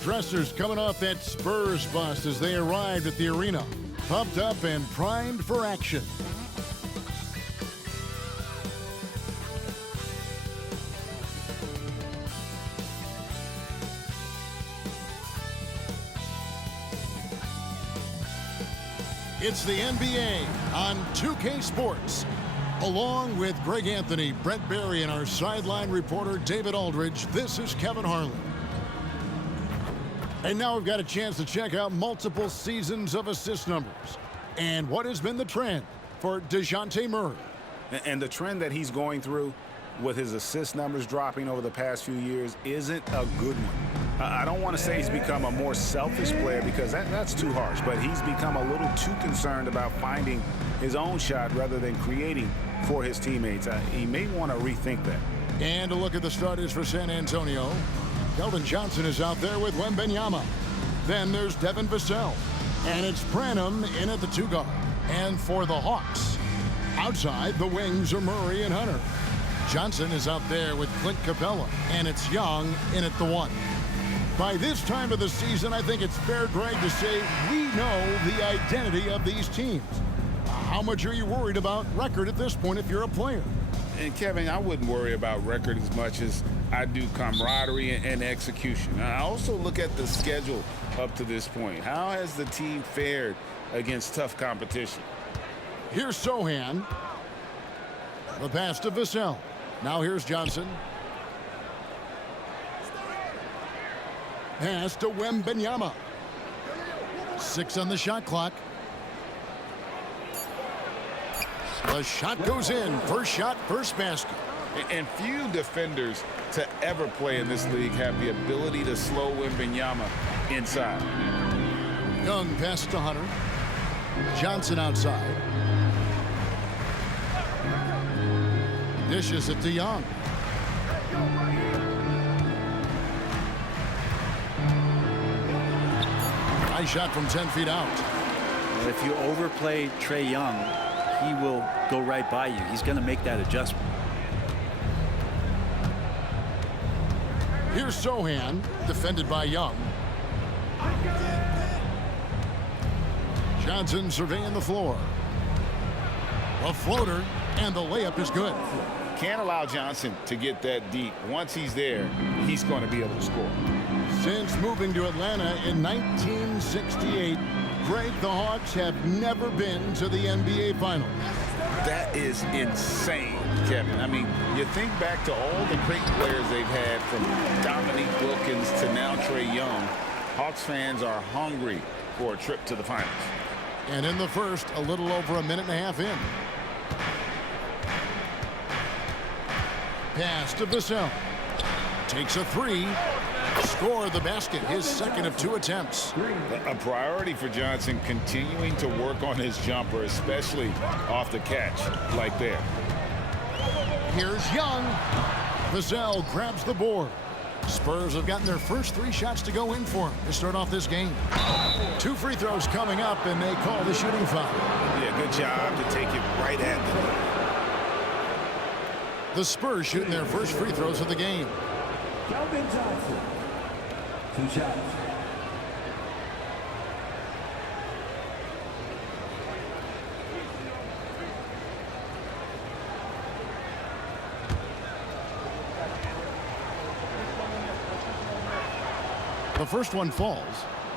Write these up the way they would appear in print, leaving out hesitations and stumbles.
Dressers coming off that Spurs bus as they arrived at the arena, pumped up and primed for action. It's the NBA on 2K Sports. Along with Greg Anthony, Brent Barry, and our sideline reporter David Aldridge, this is Kevin Harlan. And now we've got a chance to check out multiple seasons of assist numbers and what has been the trend for DeJounte Murray. And the trend that he's going through with his assist numbers dropping over the past few years isn't a good one. I don't want to say he's become a more selfish player because that's too harsh, but he's become a little too concerned about finding his own shot rather than creating for his teammates. He may want to rethink that. And a look at the starters for San Antonio. Keldon Johnson is out there with Wembanyama. Then there's Devin Vassell. And it's Branham in at the 2 guard. And for the Hawks, outside the wings are Murray and Hunter. Johnson is out there with Clint Capella. And it's Young in at the 1. By this time of the season, I think it's fair, Greg, to say we know the identity of these teams. How much are you worried about record at this point if you're a player? And Kevin, I wouldn't worry about record as much as I do camaraderie and execution. I also look at the schedule up to this point. How has the team fared against tough competition? Here's Sohan. The pass to Vassell. Now here's Johnson. Pass to Wembanyama. 6 on the shot clock. The shot goes in. First shot, first basket. And few defenders to ever play in this league have the ability to slow Wembanyama inside. Young pass to Hunter. Johnson outside. Dishes it to Young. Nice shot from 10 feet out. If you overplay Trae Young, he will go right by you. He's going to make that adjustment. Here's Sohan, defended by Young. Johnson surveying the floor. A floater, and the layup is good. Can't allow Johnson to get that deep. Once he's there, he's going to be able to score. Since moving to Atlanta in 1968, Greg, the Hawks have never been to the NBA Finals. That is insane, Kevin. I mean, you think back to all the great players they've had, from Dominique Wilkins to now Trae Young. Hawks fans are hungry for a trip to the finals. And in the first, a little over a minute and a half in. Pass to Vassell. Takes a 3. Score the basket, his second of 2 attempts. A priority for Johnson, continuing to work on his jumper, especially off the catch like that. Here's Young. Vassell grabs the board. Spurs have gotten their first 3 shots to go in for him to start off this game. 2 free throws coming up, and they call the shooting foul. Yeah, good job to take it right at them. The Spurs shooting their first free throws of the game. Keldon Johnson, 2 shots. The first one falls.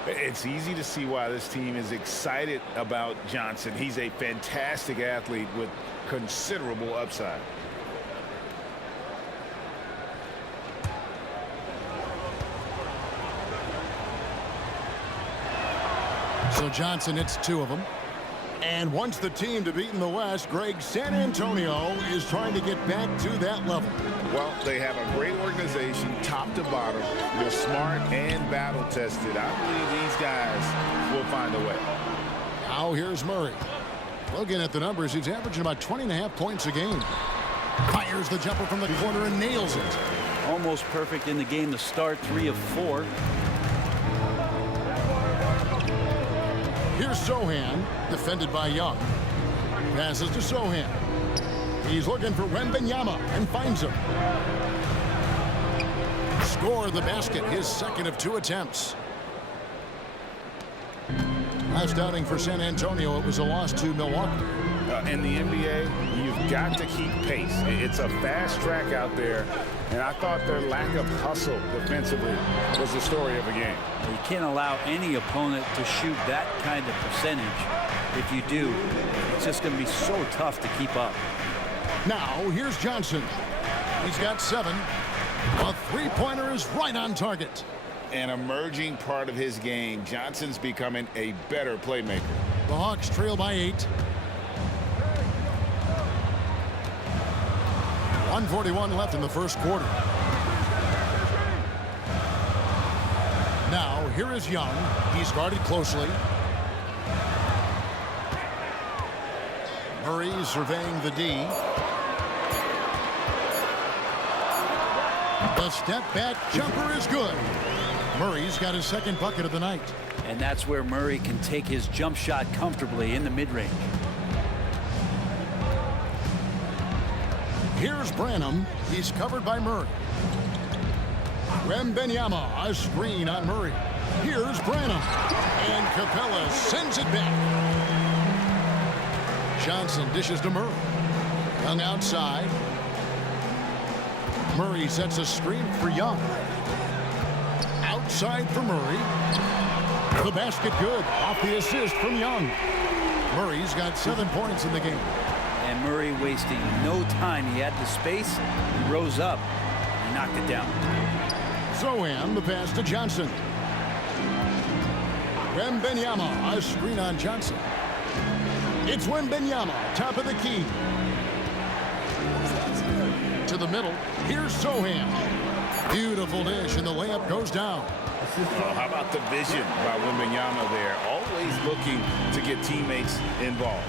It's easy to see why this team is excited about Johnson. He's a fantastic athlete with considerable upside. So Johnson hits 2 of them. And wants the team to beat in the West, Greg, San Antonio is trying to get back to that level. Well, they have a great organization, top to bottom. They're smart and battle-tested. I believe these guys will find a way. Now here's Murray. Looking at the numbers, he's averaging about 20.5 points a game. Fires the jumper from the corner and nails it. Almost perfect in the game to start, 3 of 4. Here's Sohan, defended by Young. Passes to Sohan. He's looking for Wembanyama and finds him. score the basket, his second of 2 attempts. Last outing for San Antonio, it was a loss to Milwaukee. In the NBA, you've got to keep pace. It's a fast track out there, and I thought their lack of hustle defensively was the story of the game. You can't allow any opponent to shoot that kind of percentage. If you do, it's just going to be so tough to keep up. Now, here's Johnson. He's got 7. A three-pointer is right on target. An emerging part of his game. Johnson's becoming a better playmaker. The Hawks trail by 8. 1:41 left in the first quarter. Now, here is Young. He's guarded closely. Murray surveying the D. The step-back jumper is good. Murray's got his second bucket of the night. And that's where Murray can take his jump shot comfortably in the mid-range. Here's Branham. He's covered by Murray. Wembanyama, a screen on Murray. Here's Branham. And Capella sends it back. Johnson dishes to Murray. Young outside. Murray sets a screen for Young. Outside for Murray. The basket good. Off the assist from Young. Murray's got 7 points in the game. And Murray wasting no time. He had the space. He rose up. He knocked it down. Zohan, the pass to Johnson. Wembanyama, a screen on Johnson. It's Wembanyama, top of the key. To the middle. Here's Zohan. Beautiful dish, and the layup goes down. Oh, how about the vision by Wembanyama there? Always looking to get teammates involved.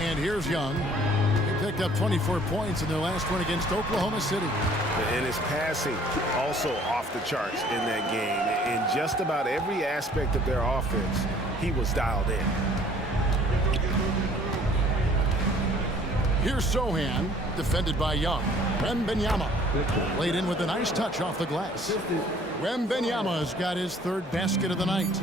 And here's Young. He picked up 24 points in their last one against Oklahoma City. And his passing also off the charts in that game. In just about every aspect of their offense, he was dialed in. Here's Zohan, defended by Young. Wembanyama laid in with a nice touch off the glass. Wembanyama's got his 3rd basket of the night.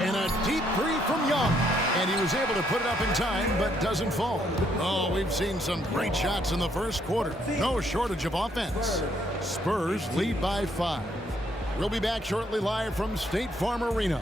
And a deep three from Young. And he was able to put it up in time, but doesn't fall. Oh, we've seen some great shots in the first quarter. No shortage of offense. Spurs lead by 5. We'll be back shortly live from State Farm Arena.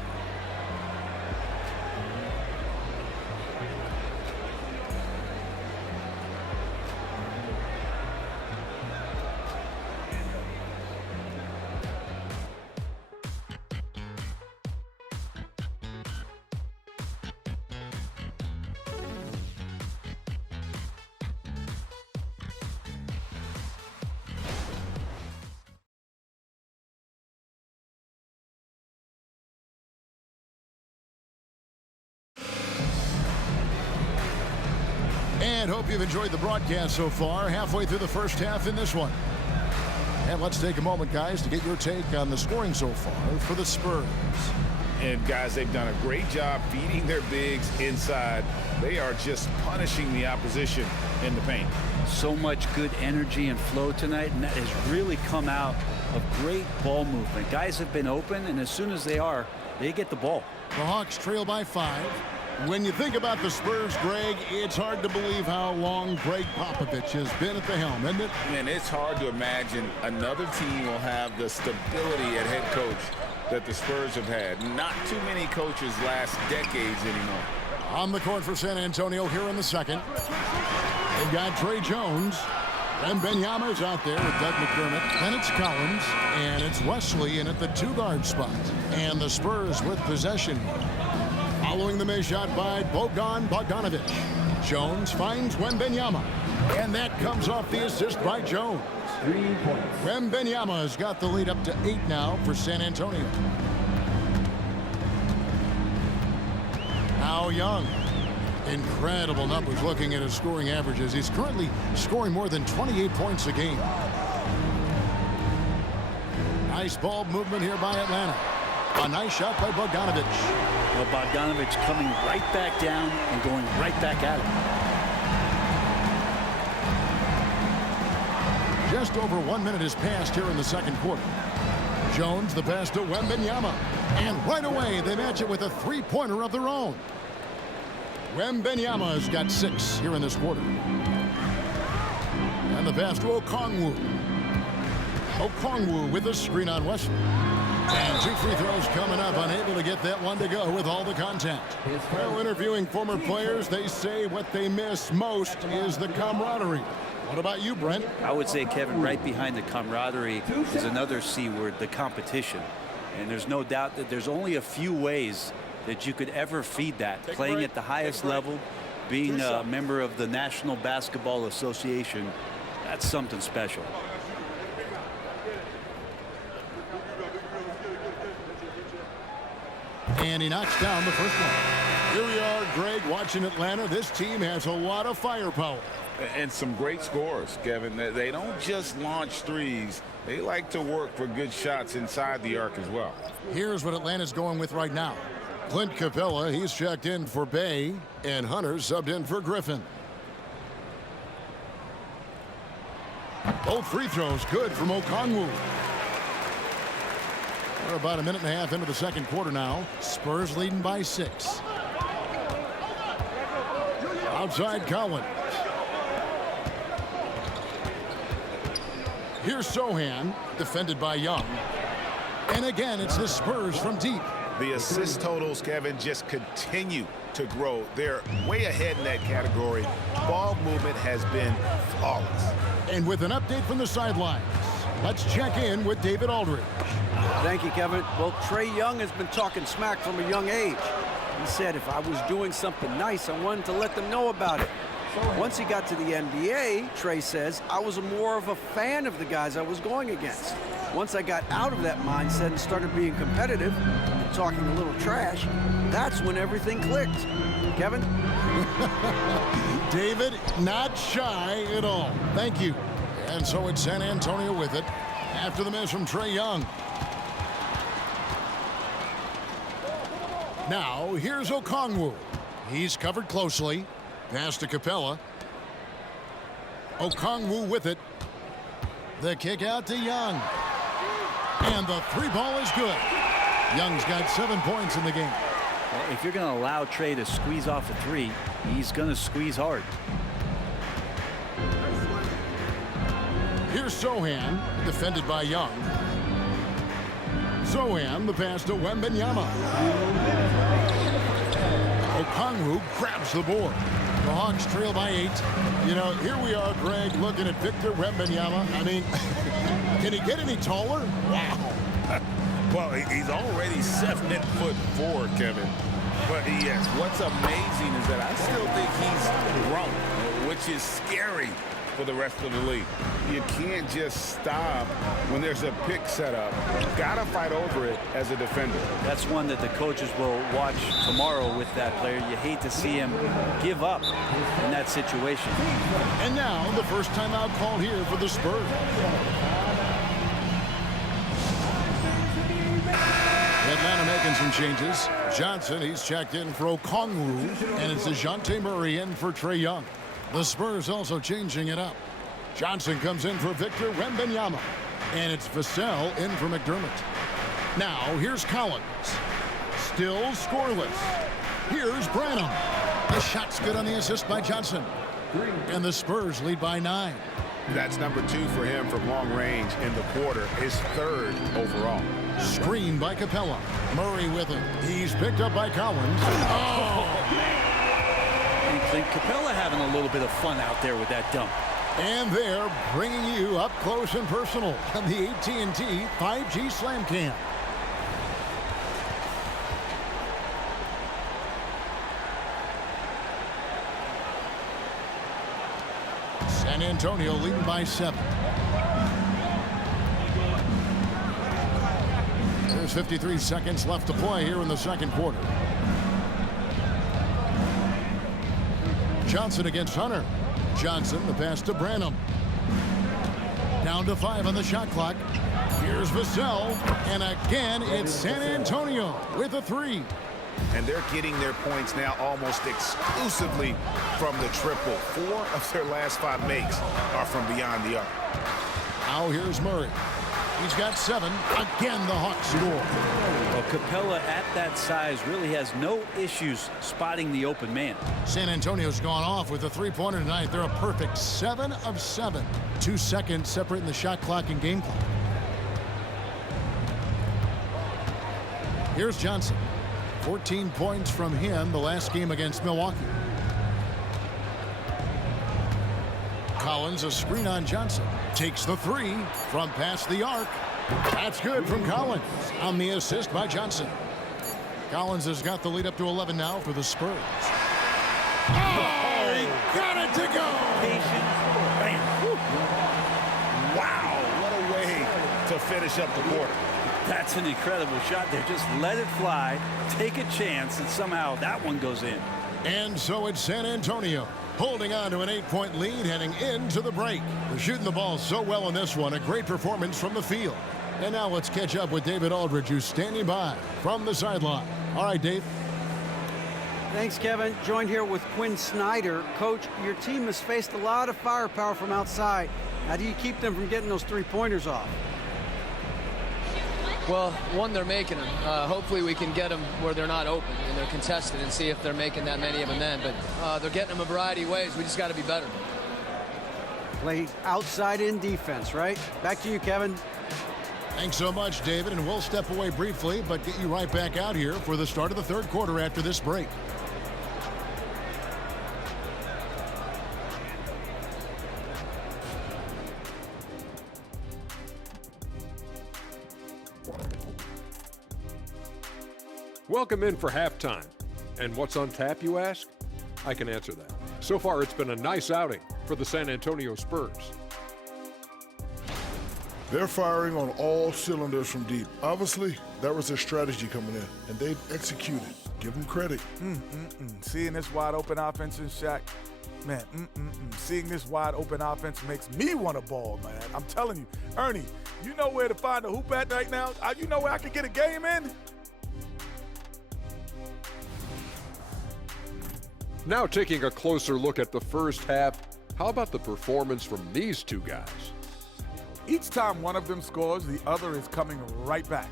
And hope you've enjoyed the broadcast so far. Halfway through the first half in this one. And let's take a moment, guys, to get your take on the scoring so far for the Spurs. And, guys, they've done a great job feeding their bigs inside. They are just punishing the opposition in the paint. So much good energy and flow tonight, and that has really come out of great ball movement. Guys have been open, and as soon as they get the ball. The Hawks trail by 5. When you think about the Spurs, Greg, it's hard to believe how long Greg Popovich has been at the helm, isn't it? Man, it's hard to imagine another team will have the stability at head coach that the Spurs have had. Not too many coaches last decades anymore. On the court for San Antonio here in the second. They've got Trey Jones. Wembanyama's out there with Doug McDermott. Then it's Collins, and it's Wesley in at the 2-guard spot. And the Spurs with possession. Following the miss shot by Bogdanovic. Jones finds Wembanyama. And that comes off the assist by Jones. 3 points. Wembanyama has got the lead up to 8 now for San Antonio. Now Young. Incredible numbers looking at his scoring averages. He's currently scoring more than 28 points a game. Nice ball movement here by Atlanta. A nice shot by Bogdanovic. Well, Bogdanovic coming right back down and going right back at just over 1 minute has passed here in the second quarter. Jones, the pass to Wembanyama. And right away, they match it with a three-pointer of their own. Wembanyama has got 6 here in this quarter. And the pass to Okongwu. Okongwu with a screen on Wesley. And 2 free throws coming up, unable to get that one to go with all the contact. Well, interviewing former players, they say what they miss most is the camaraderie. What about you, Brent? I would say, Kevin, right behind the camaraderie is another C word, the competition. And there's no doubt that there's only a few ways that you could ever feed that. Playing at the highest level, being a member of the National Basketball Association, that's something special. And he knocks down the first one. Here we are, Greg, watching Atlanta. This team has a lot of firepower. And some great scores, Kevin. They don't just launch threes. They like to work for good shots inside the arc as well. Here's what Atlanta's going with right now. Clint Capella, he's checked in for Bay, and Hunter subbed in for Griffin. Both free throws good from Okongwu. We're about a minute and a half into the second quarter now. Spurs leading by 6. Outside Collins. Here's Sohan, defended by Young. And again, it's the Spurs from deep. The assist totals, Kevin, just continue to grow. They're way ahead in that category. Ball movement has been flawless. And with an update from the sidelines, let's check in with David Aldridge. Thank you, Kevin. Well, Trae Young has been talking smack from a young age. He said if I was doing something nice, I wanted to let them know about it. Once he got to the NBA, Trae says, I was more of a fan of the guys I was going against. Once I got out of that mindset and started being competitive and talking a little trash, that's when everything clicked. Kevin? David, not shy at all. Thank you. And so it's San Antonio with it after the miss from Trae Young. Now, here's Okongwu. He's covered closely. Pass to Capella. Okongwu with it. The kick out to Young. And the three ball is good. Young's got 7 points in the game. Well, if you're going to allow Trae to squeeze off a three, he's going to squeeze hard. Here's Sohan, defended by Young. Sohan, the pass to Wembanyama. Okongwu grabs the board. The Hawks trail by 8. You know, here we are, Greg, looking at Victor Wembanyama. I mean, can he get any taller? Wow. Well, he's already 7'4", Kevin. But yes, what's amazing is that I still think he's grown, which is scary for the rest of the league. You can't just stop when there's a pick set up. Gotta fight over it as a defender. That's one that the coaches will watch tomorrow with that player. You hate to see him give up in that situation. And now the first timeout called here for the Spurs. Atlanta making some changes. Johnson, he's checked in for Okongwu, and it's DeJounte Murray in for Trae Young. The Spurs also changing it up. Johnson comes in for Victor Wembanyama, and it's Vassell in for McDermott. Now, here's Collins. Still scoreless. Here's Branham. The shot's good on the assist by Johnson. And the Spurs lead by 9. That's number 2 for him from long range in the quarter, his 3rd overall. Screen by Capella. Murray with him. He's picked up by Collins. Oh, man. And Clint Capella having a little bit of fun out there with that dunk. And they're bringing you up close and personal on the AT&T 5G Slam Cam. San Antonio leading by 7. There's 53 seconds left to play here in the second quarter. Johnson against Hunter. Johnson, the pass to Branham. Down to 5 on the shot clock. Here's Vassell. And again, it's San Antonio with a 3. And they're getting their points now almost exclusively from the triple. 4 of their last 5 makes are from beyond the arc. Now here's Murray. He's got 7. Again, the Hawks score. Well, Capella at that size really has no issues spotting the open man. San Antonio's gone off with a three-pointer tonight. They're a perfect 7 of 7. 2 seconds separating the shot clock and game clock. Here's Johnson. 14 points from him the last game against Milwaukee. Collins, a screen on Johnson. Takes the 3 from past the arc. That's good from Collins on the assist by Johnson. Collins has got the lead up to 11 now for the Spurs. Oh, he got it to go. Bam. Wow, what a way to finish up the quarter. That's an incredible shot there. Just let it fly, take a chance, and somehow that one goes in. And so it's San Antonio holding on to an 8-point lead heading into the break. They're shooting the ball so well in this one. A great performance from the field. And now let's catch up with David Aldridge, who's standing by from the sideline. All right, Dave. Thanks, Kevin. Joined here with Quinn Snyder. Coach, your team has faced a lot of firepower from outside. How do you keep them from getting those three-pointers off? Well, one, they're making them. Hopefully we can get them where they're not open and they're contested and see if they're making that many of them then. But they're getting them a variety of ways. We just got to be better. Play outside-in defense, right? Back to you, Kevin. Thanks so much, David. And we'll step away briefly, but get you right back out here for the start of the third quarter after this break. Welcome in for halftime. And what's on tap, you ask? I can answer that. So far, it's been a nice outing for the San Antonio Spurs. They're firing on all cylinders from deep. Obviously, that was their strategy coming in, and they've executed. Give them credit. Seeing this wide open offense in Shaq, man, seeing this wide open offense makes me want to ball, man. I'm telling you, Ernie, you know where to find a hoop at right now? You know where I can get a game in? Now taking a closer look at the first half, how about the performance from these two guys? Each time one of them scores, the other is coming right back.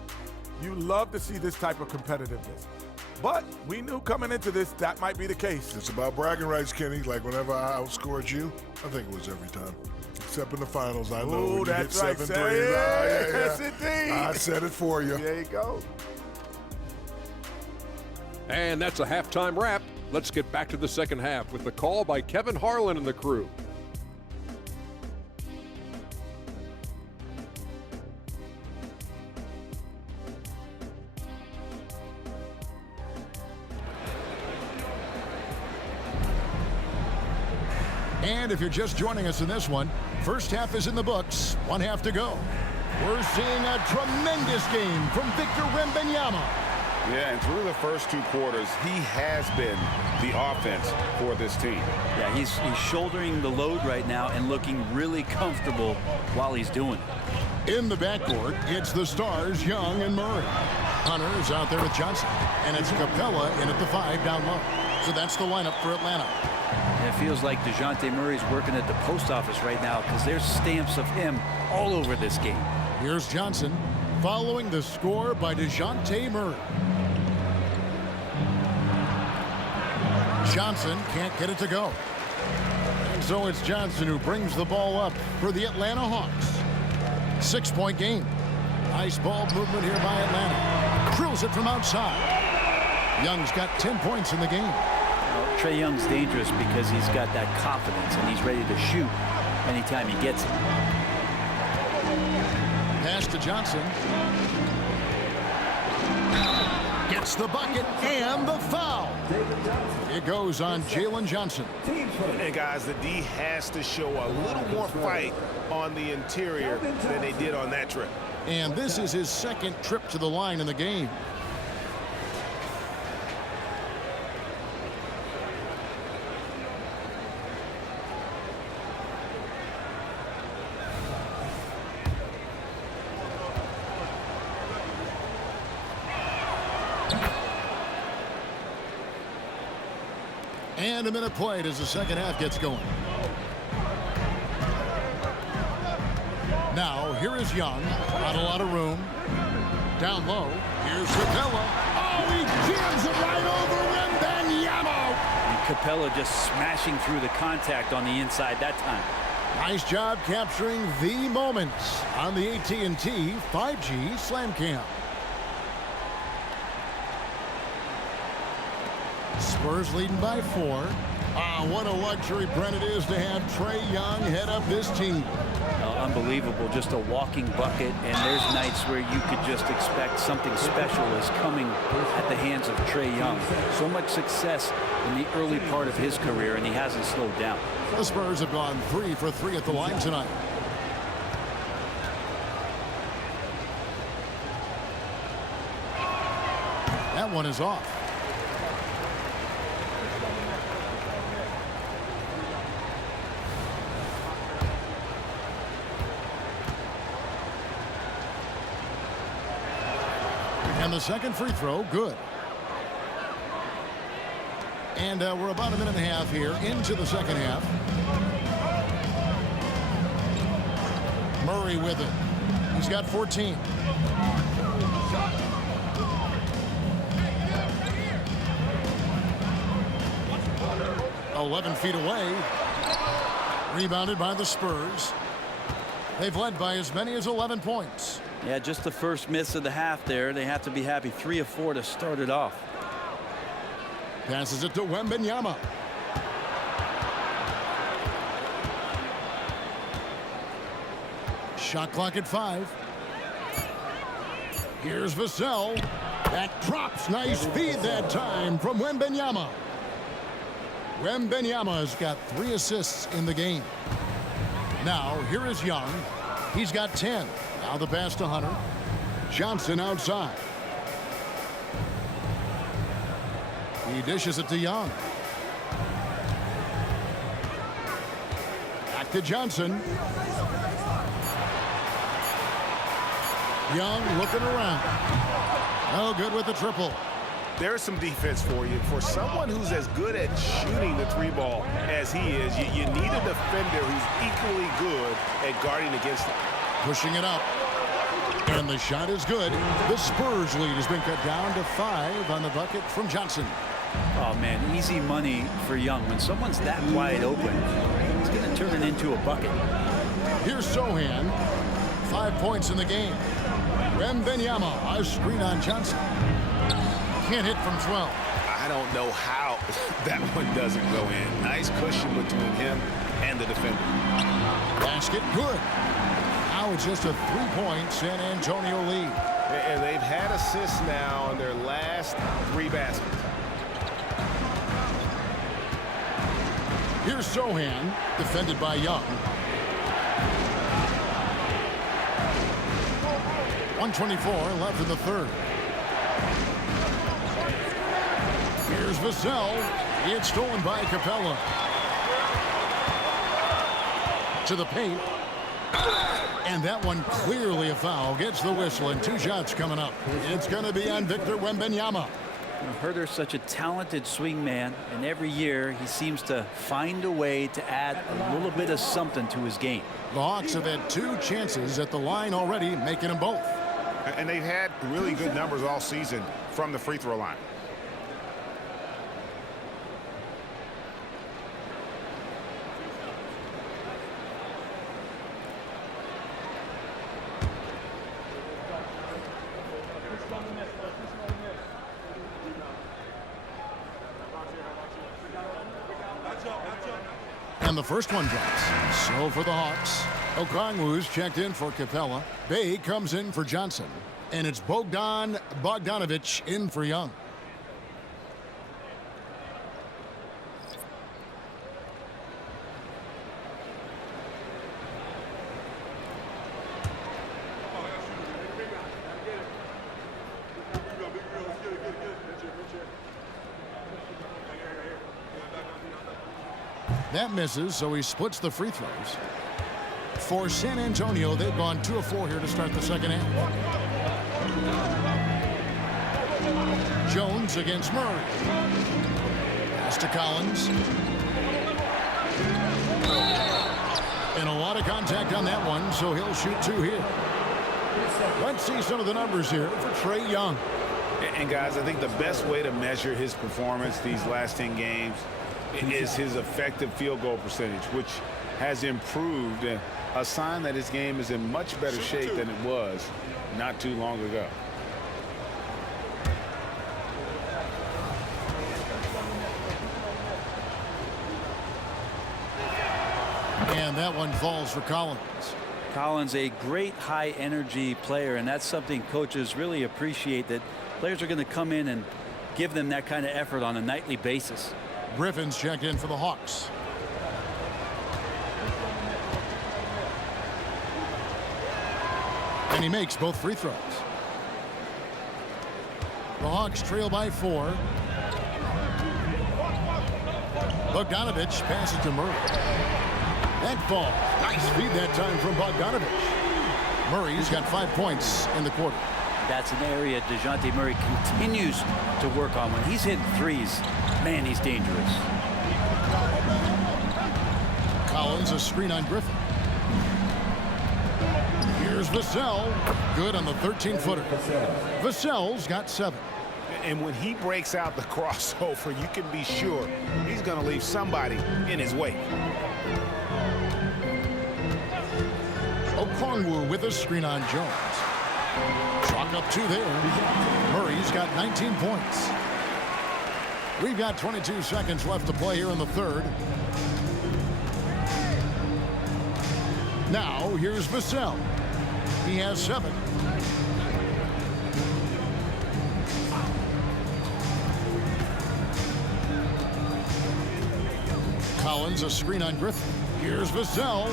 You love to see this type of competitiveness. But we knew coming into this that might be the case. It's about bragging rights, Kenny. Like whenever I outscored you, I think it was every time. Except in the finals, I know when you hit 7 threes. Yes, indeed. I said it for you. There you go. And that's a halftime wrap. Let's get back to the second half with the call by Kevin Harlan and the crew. And if you're just joining us in this one, first half is in the books. 1 half to go. We're seeing a tremendous game from Victor Wembanyama. Yeah, and through the first 2 quarters, he has been the offense for this team. Yeah, he's shouldering the load right now and looking really comfortable while he's doing it. In the backcourt, it's the Stars, Young and Murray. Hunter's out there with Johnson. And it's Capella in at the 5 down low. So that's the lineup for Atlanta. And it feels like DeJounte Murray's working at the post office right now because there's stamps of him all over this game. Here's Johnson following the score by DeJounte Murray. Johnson can't get it to go. And so it's Johnson who brings the ball up for the Atlanta Hawks. 6-point game. Nice ball movement here by Atlanta. Drills it from outside. Young's got 10 points in the game. Well, Trae Young's dangerous because he's got that confidence and he's ready to shoot anytime he gets it. Pass to Johnson. Gets the bucket and the foul. It goes on Jalen Johnson. And guys, the D has to show a little more fight on the interior than they did on that trip. And this is his second trip to the line in the game. And a minute played as the second half gets going. Now, here is Young. Not a lot of room. Down low. Here's Capella. Oh, he jams it right over Wembanyama. And Capella just smashing through the contact on the inside that time. Nice job capturing the moments on the AT&T 5G Slam Cam. Spurs leading by 4. What a luxury, Brent, it is to have Trae Young head up this team. Unbelievable, just a walking bucket, and there's nights where you could just expect something special is coming at the hands of Trae Young. So much success in the early part of his career, and he hasn't slowed down. The Spurs have gone 3 for 3 at the line tonight. That one is off. And the second free throw, good. And we're about a minute and a half here into the second half. Murray with it. He's got 14. "11 feet away." Rebounded by the Spurs. They've led by as many as 11 points. Yeah, just the first miss of the half there. They have to be happy. 3 of 4 to start it off. Passes it to Wembanyama. Shot clock at 5. Here's Vassell. That drops. Nice feed that time from Wembanyama. Wembanyama has got 3 assists in the game. Now, here is Young. He's got 10. Now the pass to Hunter. Johnson outside. He dishes it to Young. Back to Johnson. Young looking around. No good with the triple. There's some defense for you. For someone who's as good at shooting the 3 ball as he is, you need a defender who's equally good at guarding against it. Pushing it up. And the shot is good. The Spurs lead has been cut down to 5 on the bucket from Johnson. Oh, man, easy money for Young. When someone's that wide open, it's going to turn it into a bucket. Here's Sohan. 5 points in the game. Wembanyama, a screen on Johnson. Can't hit from 12. I don't know how that one doesn't go in. Nice cushion between him and the defender. Basket good. Now it's just a 3-point San Antonio lead. And they've had assists now on their last 3 baskets. Here's Sohan, defended by Young. 1:24 left in the third. Here's Vassell. It's stolen by Capella. To the paint. And that one clearly a foul. Gets the whistle and 2 shots coming up. It's going to be on Victor Wembanyama. Herder's such a talented swing man, and every year he seems to find a way to add a little bit of something to his game. The Hawks have had 2 chances at the line already, making them both. And they've had really good numbers all season from the free throw line. And the first one drops. So for the Hawks, Okongwu's checked in for Capella. Bay comes in for Johnson. And it's Bogdanovic in for Young. That misses, so he splits the free throws. For San Antonio, they've gone 2 of 4 here to start the second half. Jones against Murray. Pass to Collins. And a lot of contact on that one, so he'll shoot 2 here. Let's see some of the numbers here for Trae Young. And guys, I think the best way to measure his performance these last 10 games is his effective field goal percentage, which has improved, a sign that his game is in much better shape than it was not too long ago. And that one falls for Collins. Collins, a great high energy player, and that's something coaches really appreciate, that players are going to come in and give them that kind of effort on a nightly basis. Griffin's checked in for the Hawks. And he makes both free throws. The Hawks trail by 4. Bogdanovich passes to Murray. That ball. Nice feed that time from Bogdanovich. Murray's got 5 points in the quarter. That's an area DeJounte Murray continues to work on. When he's hitting threes, man, he's dangerous. Collins, a screen on Griffin. Here's Vassell. Good on the 13-footer. Vassell's got 7. And when he breaks out the crossover, you can be sure he's going to leave somebody in his wake. Okongwu with a screen on Jones. Chalk up 2 there. Murray's got 19 points. We've got 22 seconds left to play here in the third. Now here's Vassell. He has 7. Collins, a screen on Griffin. Here's Vassell.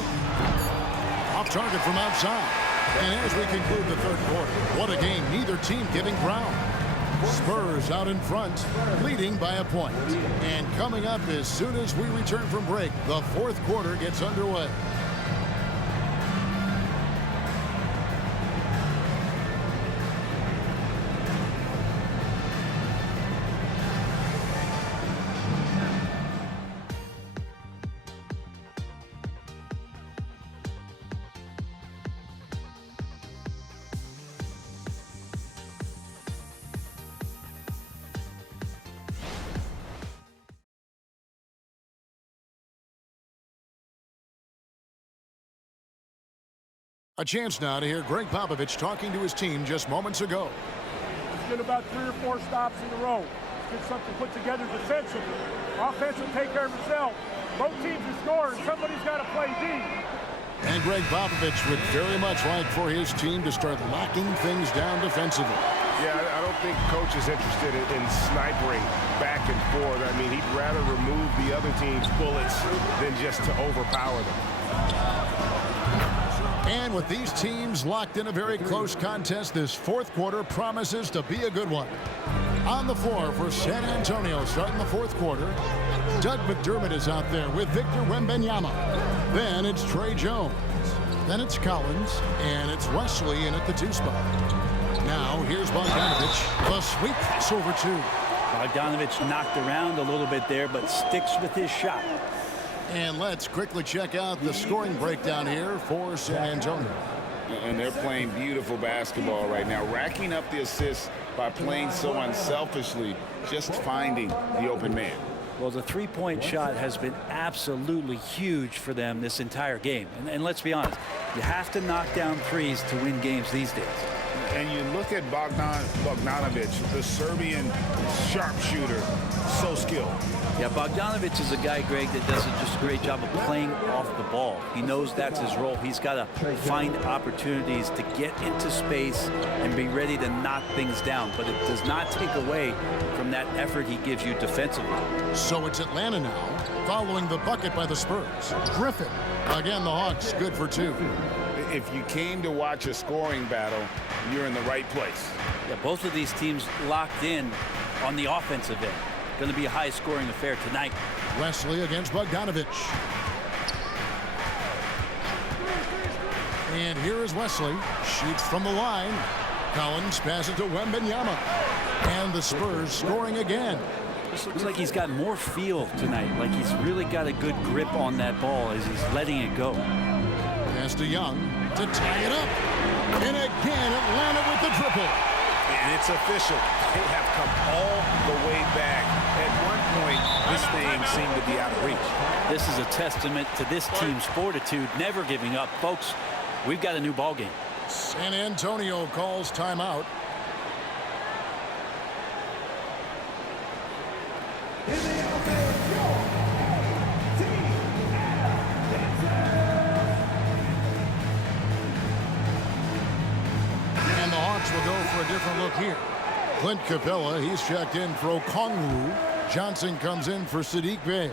Off target from outside. And as we conclude the third quarter, what a game. Neither team giving ground. Spurs out in front, leading by a point. And coming up as soon as we return from break, the fourth quarter gets underway. A chance now to hear Greg Popovich talking to his team just moments ago. Let's get about 3 or 4 stops in a row. Let's get something put together defensively. Offense will take care of itself. Both teams are scoring. Somebody's got to play D. And Greg Popovich would very much like for his team to start locking things down defensively. Yeah, I don't think coach is interested in snipering back and forth. I mean, he'd rather remove the other team's bullets than just to overpower them. And with these teams locked in a very close contest, this fourth quarter promises to be a good one. On the floor for San Antonio starting the fourth quarter, Doug McDermott is out there with Victor Wembanyama. Then it's Trae Jones. Then it's Collins, and it's Wesley in at the 2 spot. Now here's Bogdanovich. The sweep pass over 2. Bogdanovich knocked around a little bit there, but sticks with his shot. And let's quickly check out the scoring breakdown here for San Antonio. And they're playing beautiful basketball right now, racking up the assists by playing so unselfishly, just finding the open man. Well, the three-point shot has been absolutely huge for them this entire game. And let's be honest, you have to knock down threes to win games these days. And you look at Bogdanovich, the Serbian sharpshooter, so skilled. Yeah, Bogdanovich is a guy, Greg, that does just a great job of playing off the ball. He knows that's his role. He's got to find opportunities to get into space and be ready to knock things down. But it does not take away from that effort he gives you defensively. So it's Atlanta now, following the bucket by the Spurs. Griffin. Again, the Hawks good for 2. If you came to watch a scoring battle, you're in the right place. Yeah, both of these teams locked in on the offensive end. Going to be a high-scoring affair tonight. Wesley against Bogdanovich. And here is Wesley. Shoots from the line. Collins passes to Wembanyama. And the Spurs scoring again. This looks like he's got more feel tonight, like he's really got a good grip on that ball as he's letting it go. Pass to Young to tie it up. And again, Atlanta with the triple. And it's official. They have come all the way back. At one point, this thing seemed to be out of reach. This is a testament to this team's fortitude, never giving up. Folks, we've got a new ball game. San Antonio calls timeout. And the Hawks will go for a different look here. Clint Capella, he's checked in for Okongwu. Johnson comes in for Sadiq Bey.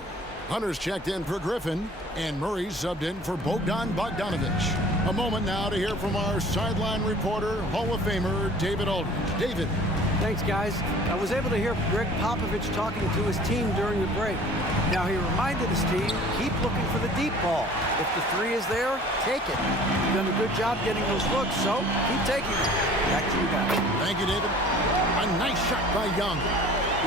Hunter's checked in for Griffin. And Murray's subbed in for Bogdan Bogdanovic. A moment now to hear from our sideline reporter, Hall of Famer David Aldridge. David. Thanks, guys. I was able to hear Greg Popovich talking to his team during the break. Now, he reminded his team, keep looking for the deep ball. If the three is there, take it. You've done a good job getting those looks, so keep taking it. Back to you guys. Thank you, David. A nice shot by Young.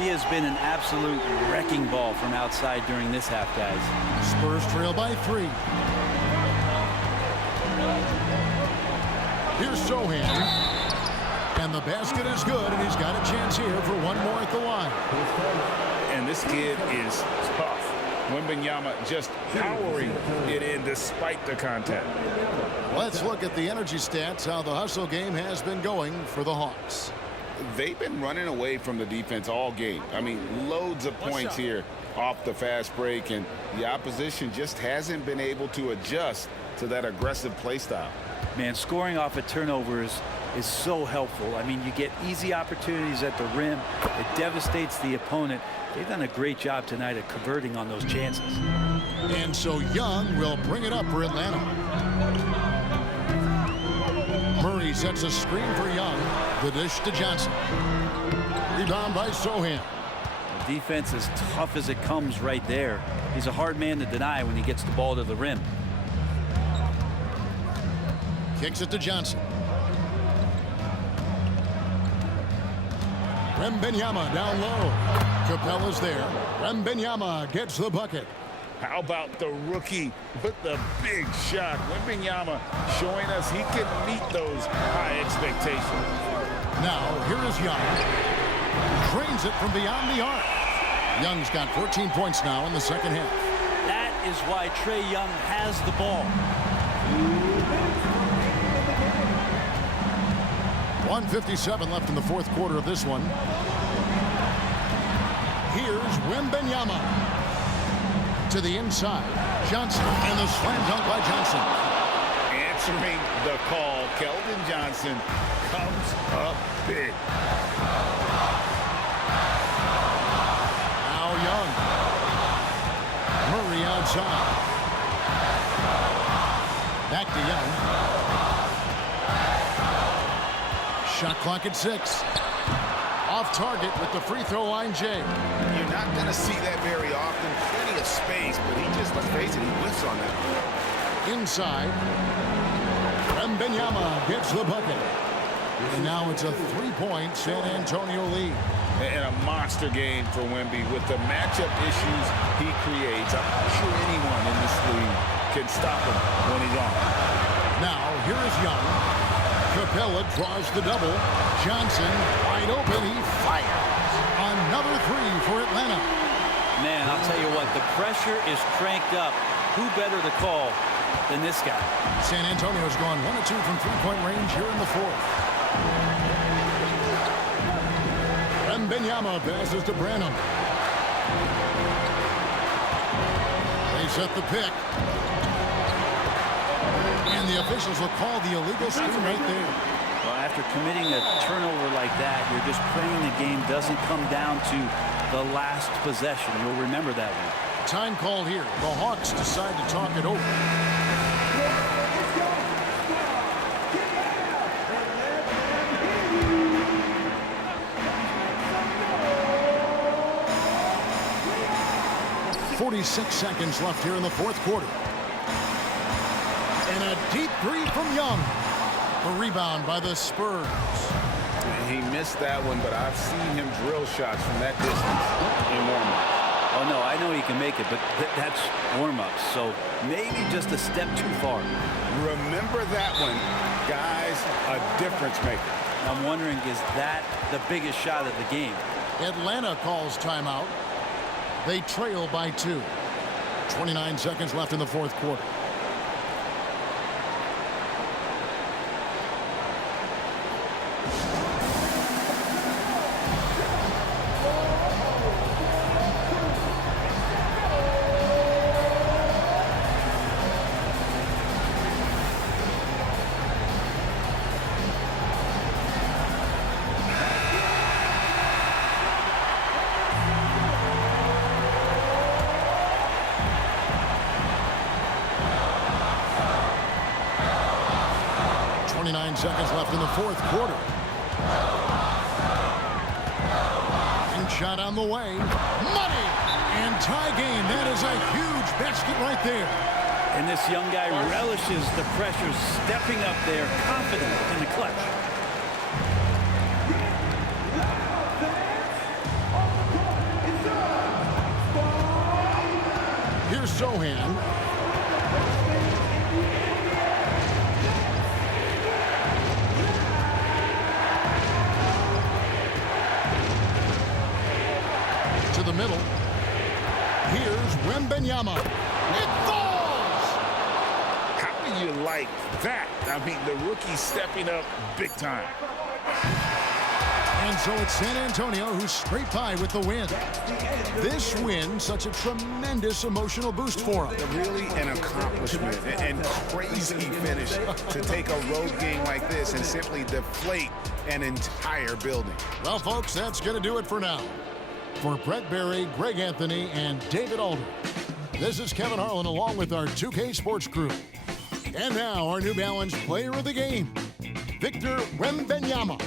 He has been an absolute wrecking ball from outside during this half, guys. Spurs trail by 3. Here's Sohan. And the basket is good, and he's got a chance here for one more at the line. And this kid is tough. Wembanyama just powering it in despite the contact. Let's look at the energy stats, how the hustle game has been going for the Hawks. They've been running away from the defense all game. I mean, loads of points here off the fast break, and the opposition just hasn't been able to adjust to that aggressive play style. Man, scoring off of turnovers is so helpful. I mean, you get easy opportunities at the rim. It devastates the opponent. They've done a great job tonight at converting on those chances. And so Young will bring it up for Atlanta. Murray sets a screen for Young. The dish to Johnson. Rebound by Sohan. The defense is tough as it comes right there. He's a hard man to deny when he gets the ball to the rim. Kicks it to Johnson. Wembanyama down low. Capella's there. Wembanyama gets the bucket. How about the rookie with the big shot? Wembanyama showing us he can meet those high expectations. Now, here is Young. Drains it from beyond the arc. Young's got 14 points now in the second half. That is why Trae Young has the ball. 1:57 left in the fourth quarter of this one. Here's Wembanyama. To the inside. Johnson, and the slam dunk by Johnson. Answering the call, Keldon Johnson comes up big. Now Young. Murray outside. Back to Young. Shot clock at 6. Off target with the free throw line, Jay. You're not going to see that very often. Plenty of space, but he just, let's face it, he whiffs on that. Inside. Wembanyama gets the bucket. And now it's a 3-point San Antonio lead. And a monster game for Wemby with the matchup issues he creates. I'm not sure anyone in this league can stop him when he's on. Now, here is Young. Capella draws the double. Johnson, wide open, he fires. Another 3 for Atlanta. Man, I'll tell you what, the pressure is cranked up. Who better to call than this guy? San Antonio's gone 1 of 2 from three-point range here in the fourth. Wembanyama passes to Branham. They set the pick. And the officials will call the illegal screen right there. Well, after committing a turnover like that, you're just praying the game doesn't come down to the last possession. You'll remember that one. Time called here. The Hawks decide to talk it over. .46 seconds left here in the fourth quarter. And a deep three from Young. The rebound by the Spurs. He missed that one, but I've seen him drill shots from that distance in warm-up. Oh, no, I know he can make it, but that's warm-ups, so maybe just a step too far. Remember that one, guys, a difference maker. I'm wondering, is that the biggest shot of the game? Atlanta calls timeout. They trail by 2. 29 seconds left in the fourth quarter. Seconds left in the fourth quarter. And shot on the way. Money! And tie game. That is a huge basket right there. And this young guy relishes the pressure, stepping up there, confident in the clutch. Here's Sohan. The middle. Here's Wembanyama. It falls! How do you like that? I mean, the rookie stepping up big time. And so it's San Antonio who scraped by with the win. This win, such a tremendous emotional boost for them. Really an accomplishment and crazy finish to take a road game like this and simply deflate an entire building. Well, folks, that's going to do it for now. For Brett Berry, Greg Anthony, and David Alder, this is Kevin Harlan along with our 2K Sports crew. And now our New Balance player of the game, Victor Wembanyama.